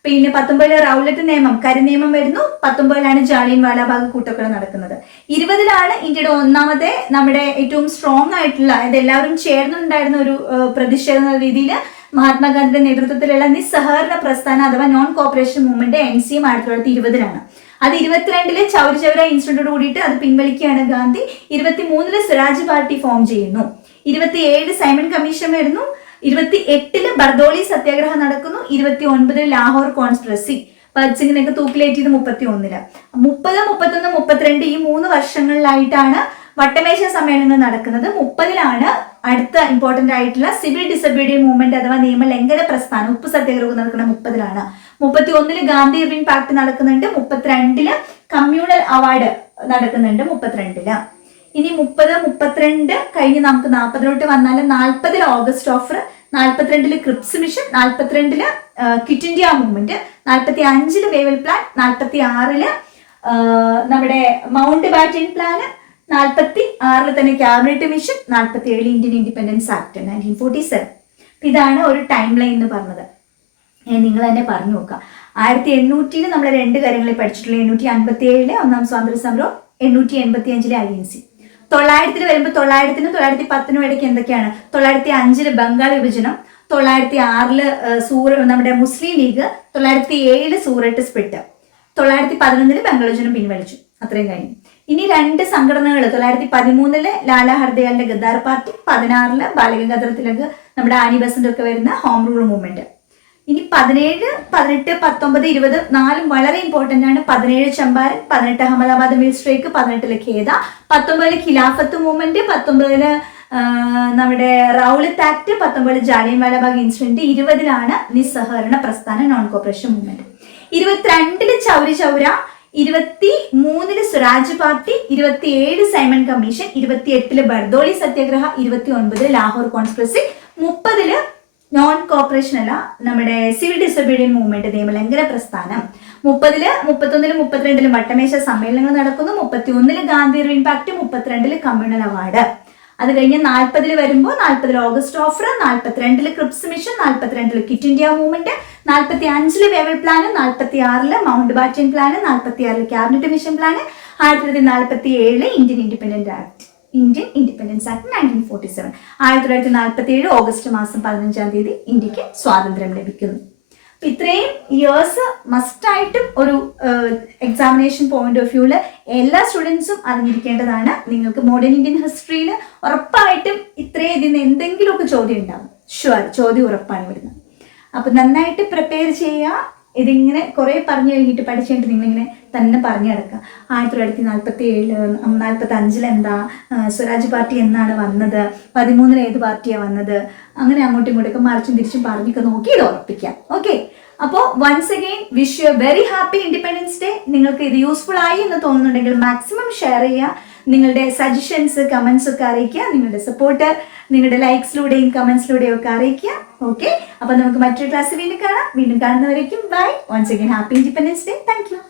പിന്നെ പത്തൊമ്പതിലെ റൗലറ്റ് നിയമം കരിനിയമം വരുന്നു. പത്തൊമ്പതിലാണ് ജാലിയൻ വാലാബാഗ് കൂട്ടക്കൊല നടക്കുന്നത്. ഇരുപതിലാണ് ഇന്ത്യയുടെ ഒന്നാമത്തെ നമ്മുടെ ഏറ്റവും സ്ട്രോങ് ആയിട്ടുള്ള അതായത് എല്ലാവരും ചേർന്നുണ്ടായിരുന്ന ഒരു പ്രതിഷേധ രീതിയിൽ മഹാത്മാഗാന്ധിയുടെ നേതൃത്വത്തിലുള്ള നിസ്സഹകരണ പ്രസ്ഥാനം അഥവാ നോൺ കോപ്പറേഷൻ മൂവ്മെന്റ് എൻ സിയും ആയിരത്തി തൊള്ളായിരത്തി ഇരുപതിലാണ്. അത് ഇരുപത്തിരണ്ടിൽ ചൗരി ചൗര ഇൻസ്റ്റിറ്റ്യൂട്ടോട് കൂടിയിട്ട് അത് പിൻവലിക്കുകയാണ് ഗാന്ധി. ഇരുപത്തി മൂന്നിൽ സ്വരാജ് പാർട്ടി ഫോം ചെയ്യുന്നു. ഇരുപത്തിയേഴ് സൈമൺ കമ്മീഷൻ വരുന്നു. ഇരുപത്തി എട്ടിൽ ബർദോളി സത്യാഗ്രഹം നടക്കുന്നു. ഇരുപത്തി ഒൻപതിൽ ലാഹോർ കോൺസ്പ്രസി സിംഗിനൊക്കെ തൂക്കിലേറ്റിയത് മുപ്പത്തി ഒന്നിൽ മുപ്പത് മുപ്പത്തൊന്ന് മുപ്പത്തിരണ്ട് ഈ മൂന്ന് വർഷങ്ങളിലായിട്ടാണ് വട്ടമേശ സമ്മേളനങ്ങൾ നടക്കുന്നത് മുപ്പതിലാണ്. അടുത്ത ഇമ്പോർട്ടന്റ് ആയിട്ടുള്ള സിവിൽ ഡിസബിലിറ്റി മൂവ്മെന്റ് അഥവാ നിയമലംഘന പ്രസ്ഥാനം ഉപ്പ് സത്യാഗ്രഹം നടക്കുന്ന മുപ്പതിലാണ്. മുപ്പത്തി ഒന്നിൽ ഗാന്ധി ഇർവിൻ പാക്ട് നടക്കുന്നുണ്ട് മുപ്പത്തിരണ്ടിൽ കമ്മ്യൂണൽ അവാർഡ് നടക്കുന്നുണ്ട് മുപ്പത്തിരണ്ടിൽ. ഇനി മുപ്പത് മുപ്പത്തിരണ്ട് കഴിഞ്ഞ് നമുക്ക് നാൽപ്പതിലോട്ട് വന്നാൽ നാൽപ്പതിൽ ഓഗസ്റ്റ് ഓഫർ നാൽപ്പത്തിരണ്ടിൽ ക്രിപ്സ് മിഷൻ നാൽപ്പത്തിരണ്ടിൽ കിറ്റ് ഇന്ത്യ മൂവ്മെന്റ് നാൽപ്പത്തി അഞ്ചിൽ വേവൽ പ്ലാൻ നാൽപ്പത്തി ആറിൽ നമ്മുടെ മൗണ്ട് ബാറ്റൻ പ്ലാന് നാൽപ്പത്തി ആറിൽ തന്നെ ക്യാബിനറ്റ് മിഷൻ നാൽപ്പത്തി ഏഴിൽ Indian Independence Act nineteen forty seven ഇതാണ് ഒരു ടൈം ലൈൻ എന്ന് പറഞ്ഞത്. നിങ്ങൾ തന്നെ പറഞ്ഞു നോക്കുക. ആയിരത്തി എണ്ണൂറ്റിയിൽ നമ്മൾ രണ്ട് കാര്യങ്ങളെ പഠിച്ചിട്ടുള്ള. എണ്ണൂറ്റി അൻപത്തി ഏഴിലെ ഒന്നാം സ്വാതന്ത്ര്യ സമരം എണ്ണൂറ്റി എൺപത്തി അഞ്ചിലെ ഐ എൻ സി. തൊള്ളായിരത്തിൽ വരുമ്പോൾ തൊള്ളായിരത്തിനും തൊള്ളായിരത്തി പത്തിനും ഇടയ്ക്ക് എന്തൊക്കെയാണ്? തൊള്ളായിരത്തി അഞ്ചിൽ ബംഗാൾ വിഭജനം തൊള്ളായിരത്തി ആറിൽ സൂറ നമ്മുടെ മുസ്ലിം ലീഗ് തൊള്ളായിരത്തി ഏഴിൽ സൂററ്റ് സ്പ്ലിറ്റ്. തൊള്ളായിരത്തി പതിനൊന്നിൽ ബംഗാൾ വിഭജനം പിൻവലിച്ചു. അത്രയും കഴിഞ്ഞു. ഇനി രണ്ട് സംഘടനകൾ തൊള്ളായിരത്തി പതിമൂന്നിൽ ലാലാ ഹർദയാലിന്റെ ഗദ്ദാർ പാർട്ടി പതിനാറിൽ ബാലഗംഗാധര തിലക് നമ്മുടെ ആനി ബസന്റ് ഒക്കെ വരുന്ന ഹോം റൂൾ മൂവ്മെന്റ്. ഇനി പതിനേഴ് പതിനെട്ട് പത്തൊമ്പത് ഇരുപത് നാലും വളരെ ഇമ്പോർട്ടന്റ് ആണ്. പതിനേഴ് ചമ്പാരൻ പതിനെട്ട് അഹമ്മദാബാദ് മിൽ സ്ട്രൈക്ക് പതിനെട്ടിൽ ഖേദ പത്തൊമ്പതിൽ ഖിലാഫത്ത് മൂവ്മെന്റ് പത്തൊമ്പതിൽ നമ്മുടെ Rowlatt act Jallian Wala Bagh incident ഇരുപതിലാണ് നിസ്സഹകരണ പ്രസ്ഥാന നോൺ കോപ്പറേഷൻ മൂവ്മെന്റ് ഇരുപത്തിരണ്ടിൽ ചൗരി ചൗര ഇരുപത്തി മൂന്നിൽ സ്വരാജ് പാർട്ടി ഇരുപത്തിയേഴ് സൈമൺ കമ്മീഷൻ ഇരുപത്തിയെട്ടിൽ ബർദോളി സത്യാഗ്രഹ ഇരുപത്തി ഒൻപതിൽ ലാഹോർ കോൺഗ്രസ് മുപ്പതിൽ നോൺ കോപ്പറേഷൻ അല്ല നമ്മുടെ സിവിൽ ഡിസബിലിറ്റി മൂവ്മെന്റ് നിയമലംഘന പ്രസ്ഥാനം. മുപ്പതിൽ മുപ്പത്തൊന്നിൽ മുപ്പത്തിരണ്ടിൽ വട്ടമേശ സമ്മേളനങ്ങൾ നടക്കുന്നു മുപ്പത്തി ഒന്നിൽ ഗാന്ധി ഇമ്പാക്ട് മുപ്പത്തിരണ്ടിൽ കമ്മ്യൂണൽ അവാർഡ്. അത് കഴിഞ്ഞ് നാൽപ്പതിൽ വരുമ്പോൾ നാൽപ്പതിൽ ഓഗസ്റ്റ് ഓഫർ നാൽപ്പത്തിരണ്ടിൽ ക്രിപ്സ് മിഷൻ നാൽപ്പത്തിരണ്ടിൽ കിറ്റ് ഇന്ത്യ മൂവ്മെന്റ് നാൽപ്പത്തി അഞ്ചിൽ വേവൽ പ്ലാൻ നാൽപ്പത്തി ആറിൽ മൗണ്ട് ബാറ്റൻ പ്ലാൻ നാൽപ്പത്തി ആറിൽ ക്യാബിനറ്റ് മിഷൻ പ്ലാന് ആയിരത്തി തൊള്ളായിരത്തി നാൽപ്പത്തി ഏഴിൽ Indian independent act Indian Independence Act nineteen forty seven. ആയിരത്തി തൊള്ളായിരത്തി നാൽപ്പത്തി ഏഴ് ഓഗസ്റ്റ് മാസം പതിനഞ്ചാം തീയതി ഇന്ത്യയ്ക്ക് സ്വാതന്ത്ര്യം ലഭിക്കുന്നു. ഇത്രയും ഇയേഴ്സ് മസ്റ്റായിട്ടും ഒരു എക്സാമിനേഷൻ പോയിന്റ് ഓഫ് വ്യൂവിൽ എല്ലാ സ്റ്റുഡൻസും അറിഞ്ഞിരിക്കേണ്ടതാണ്. നിങ്ങൾക്ക് മോഡേൺ ഇന്ത്യൻ ഹിസ്റ്ററിയിൽ ഉറപ്പായിട്ടും ഇത്രയും ഇതിൽ നിന്ന് എന്തെങ്കിലുമൊക്കെ ചോദ്യം ഉണ്ടാവും. ഷുവർ ചോദ്യം ഉറപ്പാണ് ഇവിടുന്ന്. അപ്പൊ നന്നായിട്ട് പ്രിപ്പയർ ചെയ്യുക. ഇതിങ്ങനെ കുറെ പറഞ്ഞു കഴിഞ്ഞിട്ട് പഠിച്ചു കഴിഞ്ഞിട്ട് നിങ്ങളിങ്ങനെ തന്നെ പറഞ്ഞു കിടക്കുക ആയിരത്തി തൊള്ളായിരത്തി നാൽപ്പത്തി ഏഴിൽ നാൽപ്പത്തി അഞ്ചിൽ എന്താ സ്വരാജ് പാർട്ടി എന്നാണ് വന്നത് പതിമൂന്നിൽ ഏത് പാർട്ടിയാണ് വന്നത് അങ്ങനെ അങ്ങോട്ടും ഇങ്ങോട്ടൊക്കെ മറിച്ചും തിരിച്ചും പറഞ്ഞൊക്കെ നോക്കി ഇത് ഉറപ്പിക്കാം. ഓക്കെ? അപ്പോൾ once again wish you very happy Independence Day നിങ്ങൾക്ക് ഇത് യൂസ്ഫുൾ ആയി എന്ന് തോന്നുന്നുണ്ടെങ്കിൽ മാക്സിമം ഷെയർ ചെയ്യുക. നിങ്ങളുടെ സജഷൻസ് കമന്റ്സ് ഒക്കെ അറിയിക്കുക. നിങ്ങളുടെ സപ്പോർട്ട് നിങ്ങളുടെ ലൈക്സിലൂടെയും കമൻസിലൂടെയും ഒക്കെ അറിയിക്കുക. ഓക്കെ അപ്പൊ നമുക്ക് മറ്റൊരു ക്ലാസ് വീണ്ടും കാണാം. വീണ്ടും കാണുന്നവരേക്കും bye once again happy Independence Day thank you